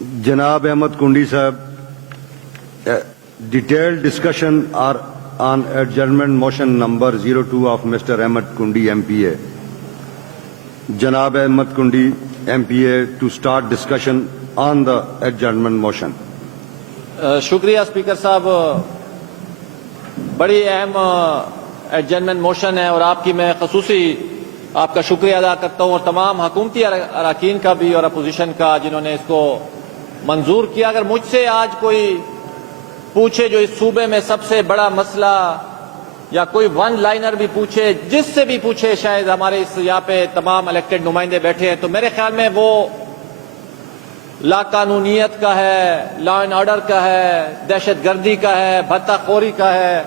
Janab Ahmed Kundi sahab, detailed discussion are on adjournment motion number 02 of Mr. Ahmed Kundi MPA. Janab Ahmed Kundi MPA to start discussion on the adjournment motion. شکریہ speaker صاحب. بڑی اہم ایڈجرنمنٹ motion ہے اور آپ کی میں خصوصی آپ کا شکریہ ادا کرتا ہوں اور تمام حکومتی اراکین کا بھی اور اپوزیشن کا جنہوں نے اس کو منظور کیا. اگر مجھ سے آج کوئی پوچھے جو اس صوبے میں سب سے بڑا مسئلہ یا کوئی ون لائنر بھی پوچھے, جس سے بھی پوچھے, شاید ہمارے اس یہاں پہ تمام الیکٹڈ نمائندے بیٹھے ہیں, تو میرے خیال میں وہ لا قانونیت کا ہے, لا اینڈ آرڈر کا ہے, دہشت گردی کا ہے, بھتہ خوری کا ہے.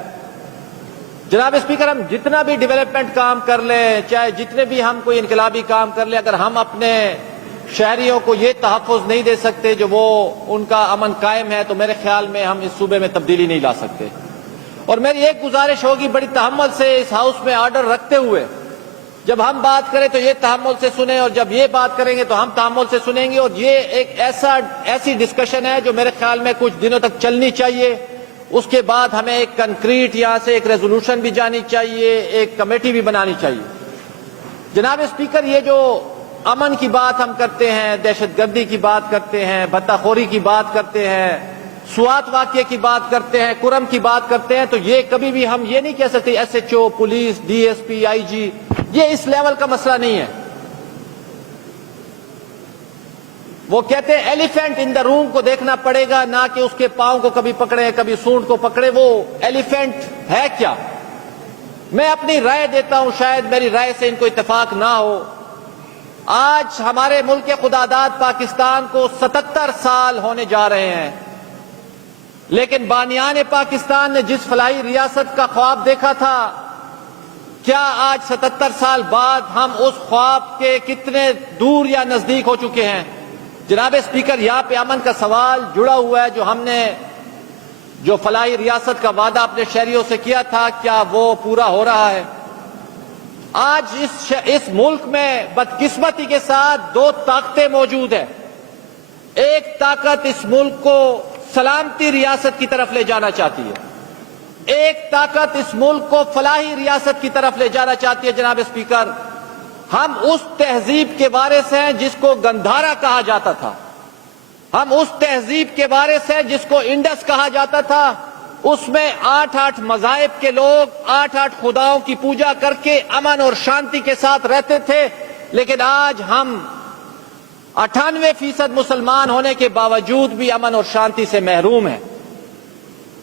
جناب اسپیکر, ہم جتنا بھی ڈیولپمنٹ کام کر لیں, چاہے جتنے بھی ہم کوئی انقلابی کام کر لیں, اگر ہم اپنے شہریوں کو یہ تحفظ نہیں دے سکتے جو وہ ان کا امن قائم ہے, تو میرے خیال میں ہم اس صوبے میں تبدیلی نہیں لا سکتے. اور میری ایک گزارش ہوگی, بڑی تحمل سے اس ہاؤس میں آرڈر رکھتے ہوئے جب ہم بات کریں تو یہ تحمل سے سنیں, اور جب یہ بات کریں گے تو ہم تحمل سے سنیں گے. اور یہ ایک ایسی ڈسکشن ہے جو میرے خیال میں کچھ دنوں تک چلنی چاہیے. اس کے بعد ہمیں ایک کنکریٹ یہاں سے ایک ریزولوشن بھی جانی چاہیے, ایک کمیٹی بھی بنانی چاہیے. جناب اسپیکر, یہ جو امن کی بات ہم کرتے ہیں, دہشت گردی کی بات کرتے ہیں, بھتہ خوری کی بات کرتے ہیں, سوات واقعے کی بات کرتے ہیں, کرم کی بات کرتے ہیں, تو یہ کبھی بھی ہم یہ نہیں کہہ سکتے S H O, police, D S P, I G, یہ اس لیول کا مسئلہ نہیں ہے. وہ کہتے ہیں ایلیفینٹ ان دا روم کو دیکھنا پڑے گا, نہ کہ اس کے پاؤں کو کبھی پکڑے کبھی سونڈ کو پکڑے. وہ ایلیفینٹ ہے کیا؟ میں اپنی رائے دیتا ہوں, شاید میری رائے سے ان کو اتفاق نہ ہو. آج ہمارے ملک کے خداداد پاکستان کو 77 سال ہونے جا رہے ہیں, لیکن بانیان پاکستان نے جس فلاحی ریاست کا خواب دیکھا تھا, کیا آج 77 سال بعد ہم اس خواب کے کتنے دور یا نزدیک ہو چکے ہیں؟ جناب اسپیکر, یہاں پہ امن کا سوال جڑا ہوا ہے. جو ہم نے جو فلاحی ریاست کا وعدہ اپنے شہریوں سے کیا تھا, کیا وہ پورا ہو رہا ہے؟ آج اس ملک میں بدقسمتی کے ساتھ دو طاقتیں موجود ہیں. ایک طاقت اس ملک کو سلامتی ریاست کی طرف لے جانا چاہتی ہے, ایک طاقت اس ملک کو فلاحی ریاست کی طرف لے جانا چاہتی ہے. جناب اسپیکر, ہم اس تہذیب کے وارث ہیں جس کو گندھارا کہا جاتا تھا, ہم اس تہذیب کے وارث ہیں جس کو انڈس کہا جاتا تھا. اس میں 8 مذاہب کے لوگ 8 خداؤں کی پوجا کر کے امن اور شانتی کے ساتھ رہتے تھے. لیکن آج ہم 98% مسلمان ہونے کے باوجود بھی امن اور شانتی سے محروم ہیں.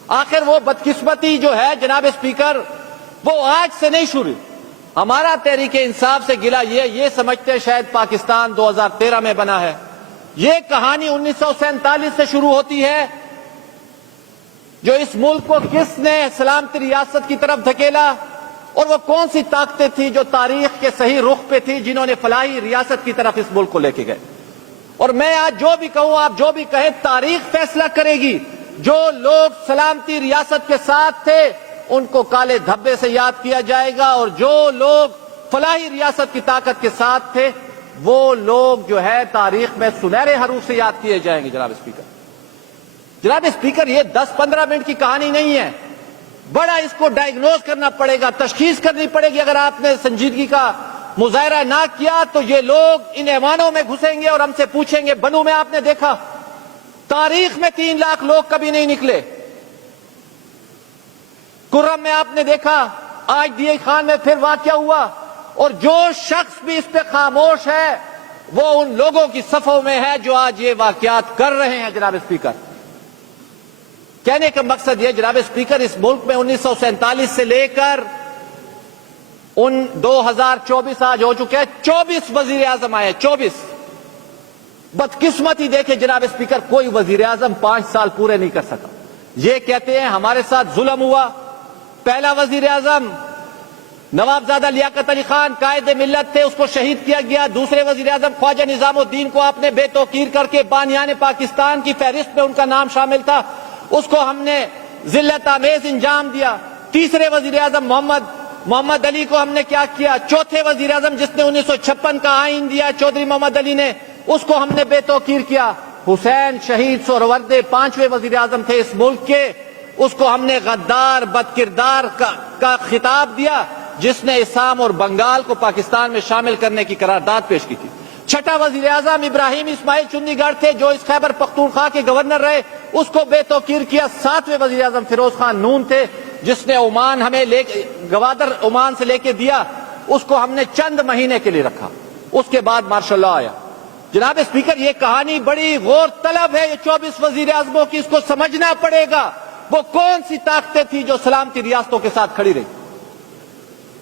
آخر وہ بدقسمتی جو ہے جناب اسپیکر, وہ آج سے نہیں شروع. ہمارا تحریک انصاف سے گلہ یہ سمجھتے ہیں شاید پاکستان 2013 میں بنا ہے. یہ کہانی 1947 سے شروع ہوتی ہے, جو اس ملک کو کس نے سلامتی ریاست کی طرف دھکیلا, اور وہ کون سی طاقتیں تھیں جو تاریخ کے صحیح رخ پہ تھی, جنہوں نے فلاحی ریاست کی طرف اس ملک کو لے کے گئے. اور میں آج جو بھی کہوں, آپ جو بھی کہیں, تاریخ فیصلہ کرے گی. جو لوگ سلامتی ریاست کے ساتھ تھے ان کو کالے دھبے سے یاد کیا جائے گا, اور جو لوگ فلاحی ریاست کی طاقت کے ساتھ تھے وہ لوگ جو ہے تاریخ میں سنہرے حروف سے یاد کیے جائیں گے. جناب اسپیکر, یہ 10-15 منٹ کی کہانی نہیں ہے. بڑا اس کو ڈائیگنوز کرنا پڑے گا, تشخیص کرنی پڑے گی. اگر آپ نے سنجیدگی کا مظاہرہ نہ کیا تو یہ لوگ ان ایوانوں میں گھسیں گے اور ہم سے پوچھیں گے, بنو میں آپ نے دیکھا تاریخ میں 3 لاکھ لوگ کبھی نہیں نکلے. کرم میں آپ نے دیکھا, آج ڈی اے خان میں پھر واقعہ ہوا. اور جو شخص بھی اس پہ خاموش ہے وہ ان لوگوں کی صفوں میں ہے جو آج یہ واقعات کر رہے ہیں. جناب اسپیکر, کہنے کا مقصد یہ جناب اسپیکر, اس ملک میں 1947 سے لے کر 2024 آج ہو چکے ہیں, 24 وزیر اعظم آئے, 24. بدقسمتی دیکھے جناب اسپیکر, کوئی وزیر اعظم 5 سال پورے نہیں کر سکا. یہ کہتے ہیں ہمارے ساتھ ظلم ہوا. پہلا وزیر اعظم نوابزادہ لیاقت علی خان قائد ملت تھے, اس کو شہید کیا گیا. دوسرے وزیر اعظم خواجہ نظام الدین کو آپ نے بے توقیر کر کے بانیان پاکستان کی فہرست میں ان کا نام شامل تھا, اس کو ہم نے ذلت آمیز انجام دیا. تیسرے وزیر اعظم محمد علی کو ہم نے کیا کیا. چوتھے وزیر اعظم جس نے 1956 کا آئین دیا چودھری محمد علی نے, اس کو ہم نے بے توقیر کیا. حسین شہید سہروردِ پانچویں وزیر اعظم تھے اس ملک کے، اس کو ہم نے غدار بد کردار کا خطاب دیا، جس نے اسام اور بنگال کو پاکستان میں شامل کرنے کی قرارداد پیش کی تھی۔ چھٹا وزیر اعظم ابراہیم اسماعیل چنی گڑھ تھے، جو اس خیبر پختونخوا کے گورنر رہے، اس کو بے توقیر کیا۔ ساتویں وزیر اعظم فیروز خان نون تھے، جس نے عمان ہمیں گوادر عمان سے لے کے دیا، اس کو ہم نے چند مہینے کے لیے رکھا، اس کے بعد مارشل لا آیا۔ جناب اسپیکر، یہ کہانی بڑی غور طلب ہے، یہ 24 وزیر اعظموں کی، اس کو سمجھنا پڑے گا وہ کون سی طاقتیں تھی جو سلامتی ریاستوں کے ساتھ کھڑی رہی۔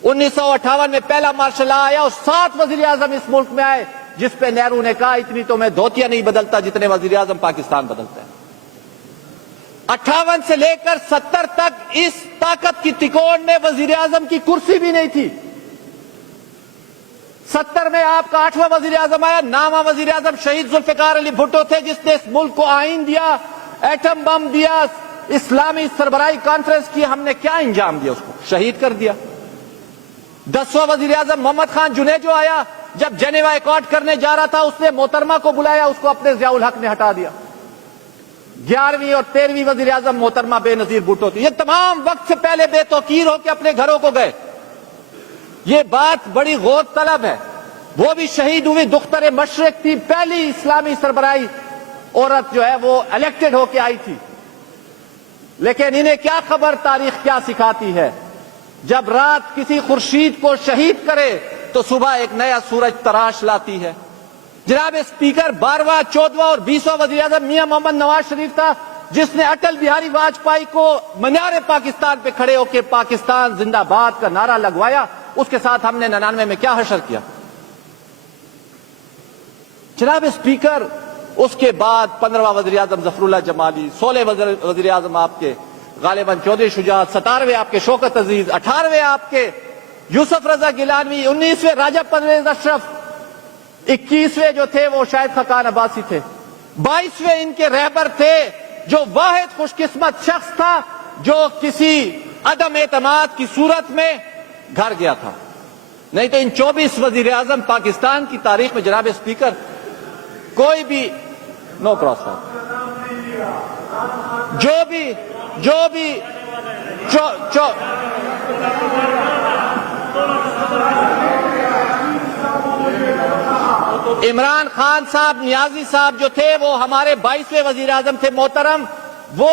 1958 میں پہلا مارشل لا آیا اور 7 وزیر اعظم اس ملک میں آئے، جس پہ نہرو نے کہا اتنی تو میں دھوتیاں نہیں بدلتا جتنے وزیر اعظم پاکستان بدلتا ہے۔ 58 سے لے کر 70 تک اس طاقت کی تکون میں وزیر اعظم کی کرسی بھی نہیں تھی۔ 70 میں آپ کا 8واں وزیر اعظم آیا، 9واں وزیر اعظم شہید ذوالفقار علی بھٹو تھے، جس نے اس ملک کو آئین دیا، ایٹم بم دیا، اسلامی سربراہی کانفرنس کی، ہم نے کیا انجام دیا؟ اس کو شہید کر دیا۔ 10واں وزیر اعظم محمد خان جنیجو آیا، جب جنیوا ایکارڈ کرنے جا رہا تھا، اس نے محترمہ کو بلایا، اس کو اپنے ضیاء الحق نے ہٹا دیا۔ 11ویں اور 13ویں وزیر اعظم محترمہ بے نظیر بھٹو تھی۔ یہ تمام وقت سے پہلے بے توقیر ہو کے اپنے گھروں کو گئے۔ یہ بات بڑی غور طلب ہے۔ وہ بھی شہید ہوئی، دختر مشرق تھی، پہلی اسلامی سربراہی عورت جو ہے وہ الیکٹڈ ہو کے آئی تھی۔ لیکن انہیں کیا خبر تاریخ کیا سکھاتی ہے؟ جب رات کسی خورشید کو شہید کرے تو صبح ایک نیا سورج تراش لاتی ہے۔ جناب اسپیکر، 12واں، 14واں اور 20واں وزیر اعظم میاں محمد نواز شریف تھا، جس نے اٹل بہاری واجپئی کو مینار پاکستان پہ کھڑے ہو کے پاکستان زندہ باد کا نعرہ لگوایا۔ اس کے ساتھ ہم نے 99 میں کیا حشر کیا؟ جناب اسپیکر، اس کے بعد 15واں وزیر اعظم ظفر اللہ جمالی، 16 وزیر اعظم آپ کے غالباً چودھری شجاعت، 17ویں آپ کے شوکت عزیز، 18ویں آپ کے یوسف رضا گیلانوی، 19ویں راجہ پرویز اشرف، 21ویں جو تھے وہ شاہد خاقان عباسی تھے، 22ویں ان کے رہبر تھے، جو واحد خوش قسمت شخص تھا جو کسی عدم اعتماد کی صورت میں گھر گیا تھا۔ نہیں تو ان 24 وزیر اعظم پاکستان کی تاریخ میں جناب اسپیکر کوئی بھی نو کراس فائر عمران خان صاحب، نیازی صاحب جو تھے وہ ہمارے 22ویں وزیر اعظم تھے محترم، وہ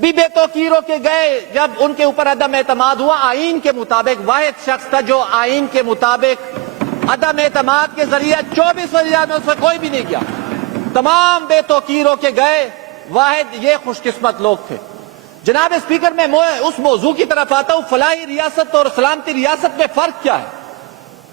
بھی بے توقیر ہو کے گئے جب ان کے اوپر عدم اعتماد ہوا۔ آئین کے مطابق واحد شخص تھا جو آئین کے مطابق عدم اعتماد کے ذریعے 24 وزیر اعظم سے کوئی بھی نہیں گیا، تمام بے توقیر ہو کے گئے، واحد یہ خوش قسمت لوگ تھے۔ جناب اسپیکر، میں اس موضوع کی طرف آتا ہوں، فلاحی ریاست اور سلامتی ریاست میں فرق کیا ہے؟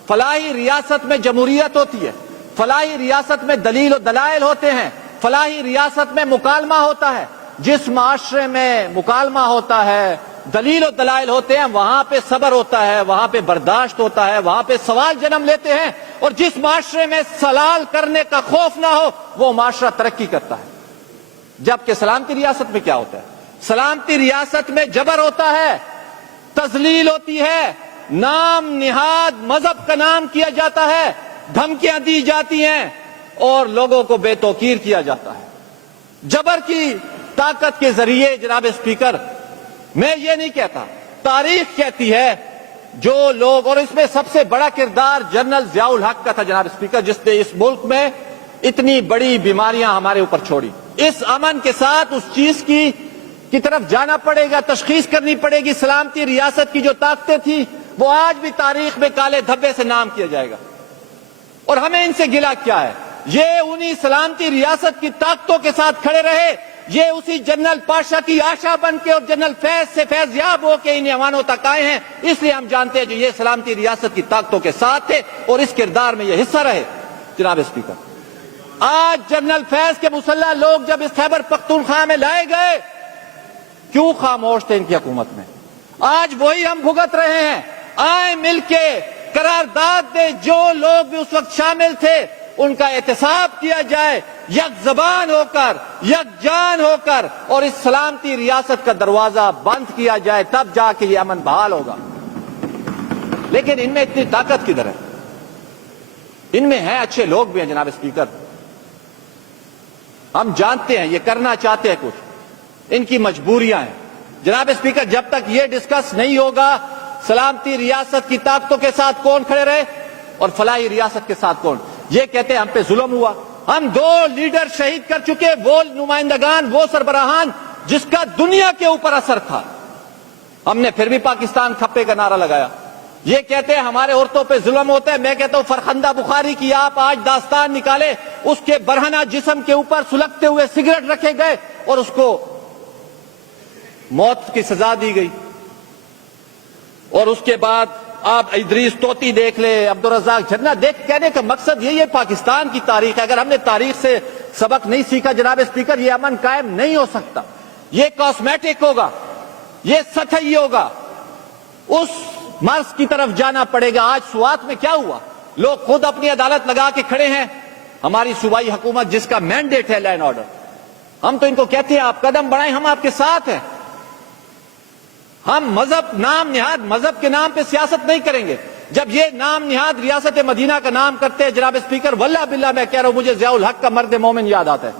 فلاحی ریاست میں جمہوریت ہوتی ہے، فلاحی ریاست میں دلیل و دلائل ہوتے ہیں، فلاحی ریاست میں مکالمہ ہوتا ہے۔ جس معاشرے میں مکالمہ ہوتا ہے، دلیل و دلائل ہوتے ہیں، وہاں پہ صبر ہوتا ہے، وہاں پہ برداشت ہوتا ہے، وہاں پہ سوال جنم لیتے ہیں، اور جس معاشرے میں سوال کرنے کا خوف نہ ہو وہ معاشرہ ترقی کرتا ہے۔ جبکہ سلامتی ریاست میں کیا ہوتا ہے؟ سلامتی ریاست میں جبر ہوتا ہے، تذلیل ہوتی ہے، نام نہاد مذہب کا نام کیا جاتا ہے، دھمکیاں دی جاتی ہیں اور لوگوں کو بے توقیر کیا جاتا ہے۔ جبر کی طاقت کے ذریعے جناب اسپیکر، میں یہ نہیں کہتا، تاریخ کہتی ہے جو لوگ، اور اس میں سب سے بڑا کردار جنرل ضیاء الحق کا تھا جناب اسپیکر، جس نے اس ملک میں اتنی بڑی بیماریاں ہمارے اوپر چھوڑی۔ اس امن کے ساتھ اس چیز کی طرف جانا پڑے گا، تشخیص کرنی پڑے گی۔ سلامتی ریاست کی جو طاقتیں تھیں وہ آج بھی تاریخ میں کالے دھبے سے نام کیا جائے گا، اور ہمیں ان سے گلہ کیا ہے؟ یہ انہی سلامتی ریاست کی طاقتوں کے ساتھ کھڑے رہے، یہ اسی جنرل پاشا کی آشا بن کے اور جنرل فیض سے فیض یاب ہو کے ان ایوانوں تک آئے ہیں، اس لیے ہم جانتے ہیں جو یہ سلامتی ریاست کی طاقتوں کے ساتھ تھے اور اس کردار میں یہ حصہ رہے۔ جناب اسپیکر، آج جنرل فیض کے مسلح لوگ جب اس خیبر پختونخوا میں لائے گئے، کیوں خاموش تھے ان کی حکومت میں؟ آج وہی ہم بھگت رہے ہیں۔ آئیں مل کے قرارداد دے، جو لوگ بھی اس وقت شامل تھے ان کا احتساب کیا جائے، یک زبان ہو کر، یک جان ہو کر، اور اس سلامتی ریاست کا دروازہ بند کیا جائے، تب جا کے یہ امن بحال ہوگا۔ لیکن ان میں اتنی طاقت کدھر ہے؟ ان میں ہیں اچھے لوگ بھی ہیں جناب اسپیکر، ہم جانتے ہیں یہ کرنا چاہتے ہیں کچھ, ان کی مجبوریاں ہیں. جناب اسپیکر, جب تک یہ ڈسکس نہیں ہوگا سلامتی ریاست کی طاقتوں کے ساتھ کون کھڑے رہے اور فلاحی ریاست کے ساتھ کون, یہ کہتے ہیں ہم پہ ظلم ہوا. ہم 2 لیڈر شہید کر چکے, وہ نمائندگان, وہ سربراہان جس کا دنیا کے اوپر اثر تھا, ہم نے پھر بھی پاکستان کھپے کا نعرہ لگایا. یہ کہتے ہیں ہمارے عورتوں پہ ظلم ہوتا ہے. میں کہتا ہوں فرخندہ بخاری کی آپ آج داستان نکالے, اس کے برہنہ جسم کے اوپر سلگتے ہوئے سگریٹ رکھے گئے اور اس کو موت کی سزا دی گئی. اور اس کے بعد آپ ادریس توتی دیکھ لے, عبدالرزاق جھرنا دیکھ. کہنے کا مقصد یہ پاکستان کی تاریخ ہے. اگر ہم نے تاریخ سے سبق نہیں سیکھا جناب اسپیکر, یہ امن قائم نہیں ہو سکتا. یہ کاسمیٹک ہوگا, یہ سطحی ہوگا, اس مرض کی طرف جانا پڑے گا. آج سوات میں کیا ہوا؟ لوگ خود اپنی عدالت لگا کے کھڑے ہیں. ہماری صوبائی حکومت جس کا مینڈیٹ ہے لائن آرڈر, ہم تو ان کو کہتے ہیں آپ قدم بڑھائیں, ہم آپ کے ساتھ ہیں. ہم مذہب نام نہاد مذہب کے نام پہ سیاست نہیں کریں گے. جب یہ نام نہاد ریاست مدینہ کا نام کرتے ہیں جناب اسپیکر, واللہ باللہ میں کہہ رہا ہوں, مجھے ضیاء الحق کا مرد مومن یاد آتا ہے.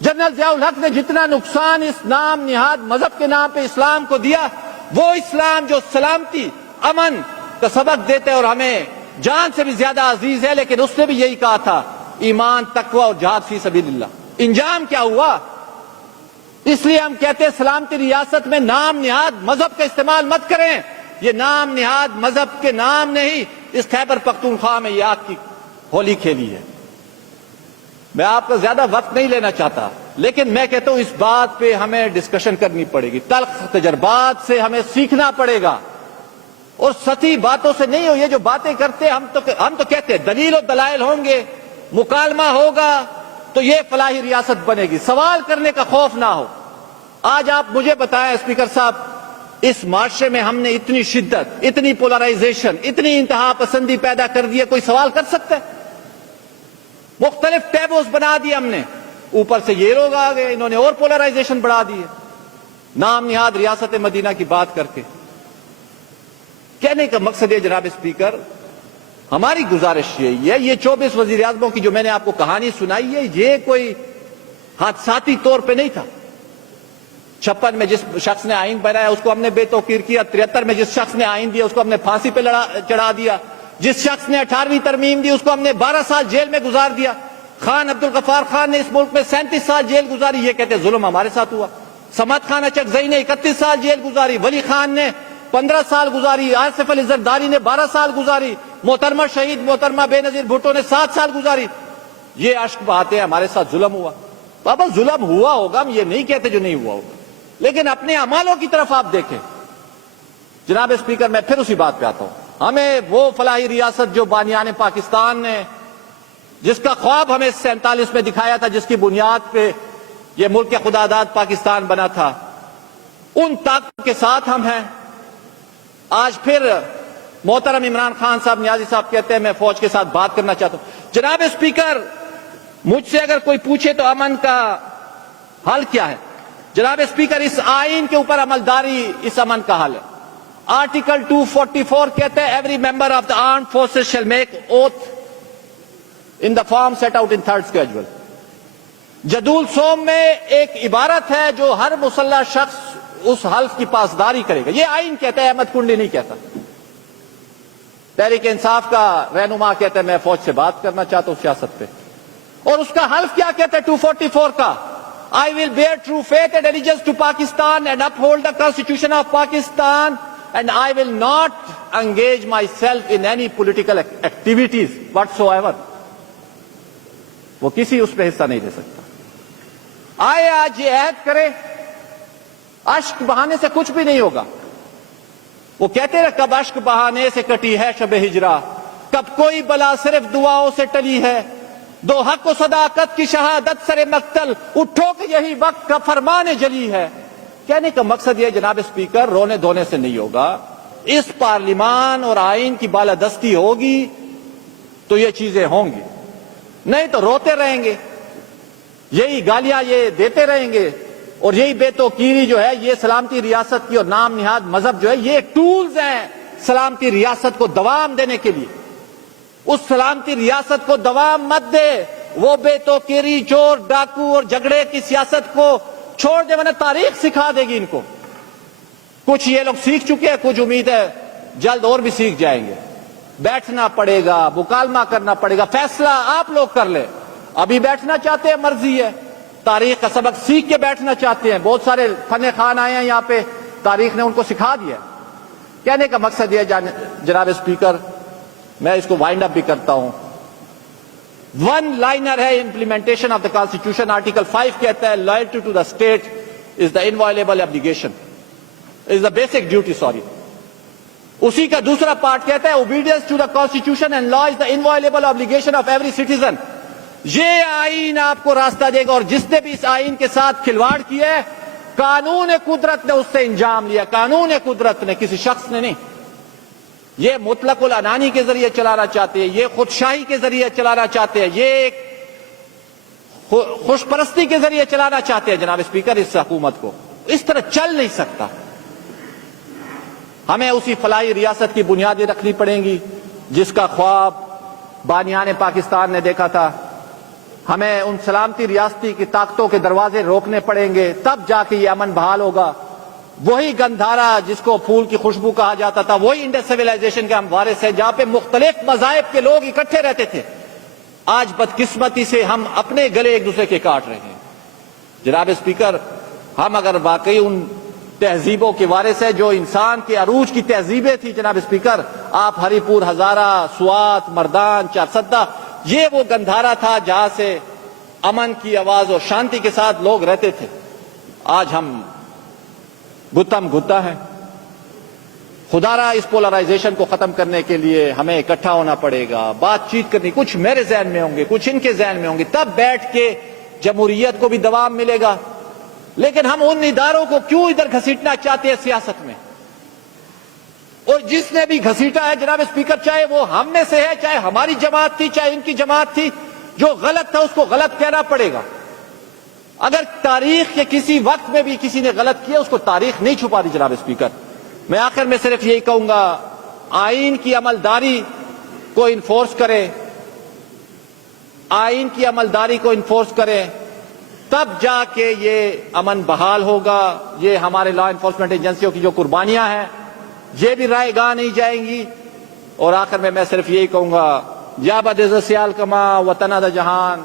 جنرل ضیاء الحق نے جتنا نقصان اس نام نہاد مذہب کے نام پہ اسلام کو دیا, وہ اسلام جو سلامتی امن کا سبق دیتے اور ہمیں جان سے بھی زیادہ عزیز ہے, لیکن اس نے بھی یہی کہا تھا ایمان, تقوی اور جہاد فی سبیل اللہ. انجام کیا ہوا؟ اس لیے ہم کہتے ہیں سلامتی ریاست میں نام نہاد مذہب کا استعمال مت کریں. یہ نام نہاد مذہب کے نام نہیں, اس خیبر پختونخوا میں یہ آگ کی ہولی کھیلی ہے. میں آپ کا زیادہ وقت نہیں لینا چاہتا, لیکن میں کہتا ہوں اس بات پہ ہمیں ڈسکشن کرنی پڑے گی. تلخ تجربات سے ہمیں سیکھنا پڑے گا اور سطحی باتوں سے نہیں ہو. یہ جو باتیں کرتے ہم تو کہتے ہیں دلیل و دلائل ہوں گے, مکالمہ ہوگا تو یہ فلاحی ریاست بنے گی. سوال کرنے کا خوف نہ ہو. آج آپ مجھے بتائیں اسپیکر صاحب, اس معاشرے میں ہم نے اتنی شدت, اتنی پولرائزیشن, اتنی انتہا پسندی پیدا کر دی ہے, کوئی سوال کر سکتا ہے؟ مختلف ٹیبوز بنا دیے ہم نے, اوپر سے یہ لوگ آ گئے, انہوں نے اور پولرائزیشن بڑھا دی ہے نام نہاد ریاست مدینہ کی بات کر کے. کہنے کا مقصد ہے جناب اسپیکر, ہماری گزارش یہی ہے, یہ 24 وزیر اعظموں کی جو میں نے آپ کو کہانی سنائی ہے, یہ کوئی حادثاتی طور پہ نہیں تھا. 56 میں جس شخص نے آئین بنایا اس کو ہم نے بے توقیر کیا, 73 میں جس شخص نے آئین دیا اس کو ہم نے پھانسی پہ چڑھا دیا, جس شخص نے 18ویں ترمیم دی اس کو ہم نے 12 سال جیل میں گزار دیا. خان عبدالغفار خان نے اس ملک میں 37 سال جیل گزاری, یہ کہتے ظلم ہمارے ساتھ ہوا. صمد خان اچکزئی نے 31 سال جیل گزاری, ولی خان نے 15 سال گزاری, آصف علی زرداری نے 12 سال گزاری, محترمہ شہید محترمہ بے نظیر بھٹو نے 7 سال گزاری. یہ اشک بہاتے ہیں ہمارے ساتھ ظلم ہوا. بابا ظلم ہوا ہوگا, ہم یہ نہیں کہتے جو نہیں ہوا ہوگا, لیکن اپنے اعمالوں کی طرف آپ دیکھیں. جناب اسپیکر, میں پھر اسی بات پہ آتا ہوں. ہمیں وہ فلاحی ریاست جو بانیان پاکستان نے, جس کا خواب ہمیں 47 میں دکھایا تھا, جس کی بنیاد پہ یہ ملک خداداد پاکستان بنا تھا, ان طاقتوں کے ساتھ ہم ہیں. آج پھر محترم عمران خان صاحب, نیازی صاحب کہتے ہیں میں فوج کے ساتھ بات کرنا چاہتا ہوں. جناب اسپیکر, مجھ سے اگر کوئی پوچھے تو امن کا حل کیا ہے, جناب اسپیکر اس آئین کے اوپر عملداری اس امن کا حل ہے. آرٹیکل 244 کہتے ہیں every member of the armed forces shall make oath in the form set out in 3rd schedule. جدول سوم میں ایک عبارت ہے جو ہر مسلح شخص اس حلف کی پاسداری کرے گا. یہ آئین کہتا ہے, احمد کنڈی نہیں کہتا. تحریک انصاف کا رہنما کہتا ہے میں فوج سے بات کرنا چاہتا ہوں سیاست پہ, اور اس کا حلف کیا کہتا ہے 244 کا, I will bear true faith and allegiance to Pakistan and uphold the Constitution of Pakistan and I will not engage myself in any political activities whatsoever. وہ کسی اس پہ حصہ نہیں لے سکتا. آئے آج یہ عہد کرے, اشک بہانے سے کچھ بھی نہیں ہوگا. وہ کہتے ہیں کب اشک بہانے سے کٹی ہے شب ہجرا, کب کوئی بلا صرف دعاؤں سے ٹلی ہے, دو حق و صداقت کی شہادت سر مقتل, اٹھو کہ یہی وقت کا فرمان جلی ہے. کہنے کا مقصد یہ جناب اسپیکر, رونے دھونے سے نہیں ہوگا. اس پارلیمان اور آئین کی بالادستی ہوگی تو یہ چیزیں ہوں گی, نہیں تو روتے رہیں گے, یہی گالیاں یہ دیتے رہیں گے, اور یہی بے توقیری جو ہے یہ سلامتی ریاست کی اور نام نہاد مذہب جو ہے یہ ٹولز ہیں سلامتی ریاست کو دوام دینے کے لیے. اس سلامتی ریاست کو دوام مت دے وہ بیتوکیری چور ڈاکو اور جھگڑے کی سیاست کو چھوڑ دے ورنہ تاریخ سکھا دے گی ان کو. کچھ یہ لوگ سیکھ چکے ہیں, کچھ امید ہے جلد اور بھی سیکھ جائیں گے. بیٹھنا پڑے گا, مکالمہ کرنا پڑے گا, فیصلہ آپ لوگ کر لیں. ابھی بیٹھنا چاہتے ہیں مرضی ہے, تاریخ کا سبق سیکھ کے بیٹھنا چاہتے ہیں. بہت سارے فن خان آئے ہیں یہاں پہ, تاریخ نے ان کو سکھا دیا. کہنے کا مقصد یہ جناب اسپیکر, میں اس کو وائنڈ اپ بھی کرتا ہوں, ون لائنر ہے implementation of the constitution. Article 5 کہتا ہے loyalty to the state is the inviolable obligation, is the basic duty, sorry. اسی کا دوسرا پارٹ کہتا ہے obedience to the constitution and law is the inviolable obligation of every citizen. یہ آئین آپ کو راستہ دے گا, اور جس نے بھی اس آئین کے ساتھ کھلواڑ کیا ہے, قانون قدرت نے اس سے انجام لیا. قانون قدرت نے, کسی شخص نے نہیں. یہ مطلق العنانی کے ذریعے چلانا چاہتے ہیں, یہ خودشاہی کے ذریعے چلانا چاہتے ہیں, یہ ایک خوش پرستی کے ذریعے چلانا چاہتے ہیں. جناب اسپیکر, اس حکومت کو اس طرح چل نہیں سکتا. ہمیں اسی فلاحی ریاست کی بنیادیں رکھنی پڑیں گی جس کا خواب بانیان پاکستان نے دیکھا تھا. ہمیں ان سلامتی ریاستی کی طاقتوں کے دروازے روکنے پڑیں گے, تب جا کے یہ امن بحال ہوگا. وہی گندھارا جس کو پھول کی خوشبو کہا جاتا تھا, وہی انڈس سویلائزیشن کے ہم وارث ہیں, جہاں پہ مختلف مذاہب کے لوگ اکٹھے رہتے تھے. آج بدقسمتی سے ہم اپنے گلے ایک دوسرے کے کاٹ رہے ہیں. جناب اسپیکر, ہم اگر واقعی ان تہذیبوں کے وارث ہیں جو انسان کے عروج کی تہذیبیں تھی, جناب اسپیکر, آپ ہری پور, ہزارہ, سوات, مردان, چارسدہ, یہ وہ گندھارا تھا جہاں سے امن کی آواز اور شانتی کے ساتھ لوگ رہتے تھے. آج ہم گتم گتا ہے. خدا را اس پولرائزیشن کو ختم کرنے کے لیے ہمیں اکٹھا ہونا پڑے گا, بات چیت کرنی. کچھ میرے ذہن میں ہوں گے, کچھ ان کے ذہن میں ہوں گے, تب بیٹھ کے جمہوریت کو بھی دوام ملے گا. لیکن ہم ان اداروں کو کیوں ادھر گھسیٹنا چاہتے ہیں سیاست میں؟ اور جس نے بھی گھسیٹا ہے جناب اسپیکر, چاہے وہ ہم میں سے ہے, چاہے ہماری جماعت تھی, چاہے ان کی جماعت تھی, جو غلط تھا اس کو غلط کہنا پڑے گا. اگر تاریخ کے کسی وقت میں بھی کسی نے غلط کیا, اس کو تاریخ نہیں چھپا دی. جناب اسپیکر, میں آخر میں صرف یہی کہوں گا, آئین کی عملداری کو انفورس کریں, آئین کی عملداری کو انفورس کریں, تب جا کے یہ امن بحال ہوگا. یہ ہمارے لا انفورسمنٹ ایجنسیوں کی جو قربانیاں ہیں یہ بھی رائے گاہ نہیں جائیں گی. اور آخر میں صرف یہی کہوں گا, یا بدعزت سیال کما وطن دا جہان,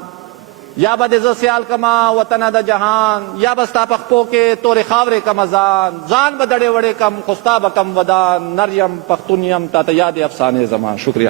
یا بدعزت سیال کما وطن دا جہان, یا بستا پخپو کے تور خاورے کا مزان, زان بدڑے وڑے کم خستا بکم ودان, نریم پختونیم تا یاد افسانے زمان. شکریہ.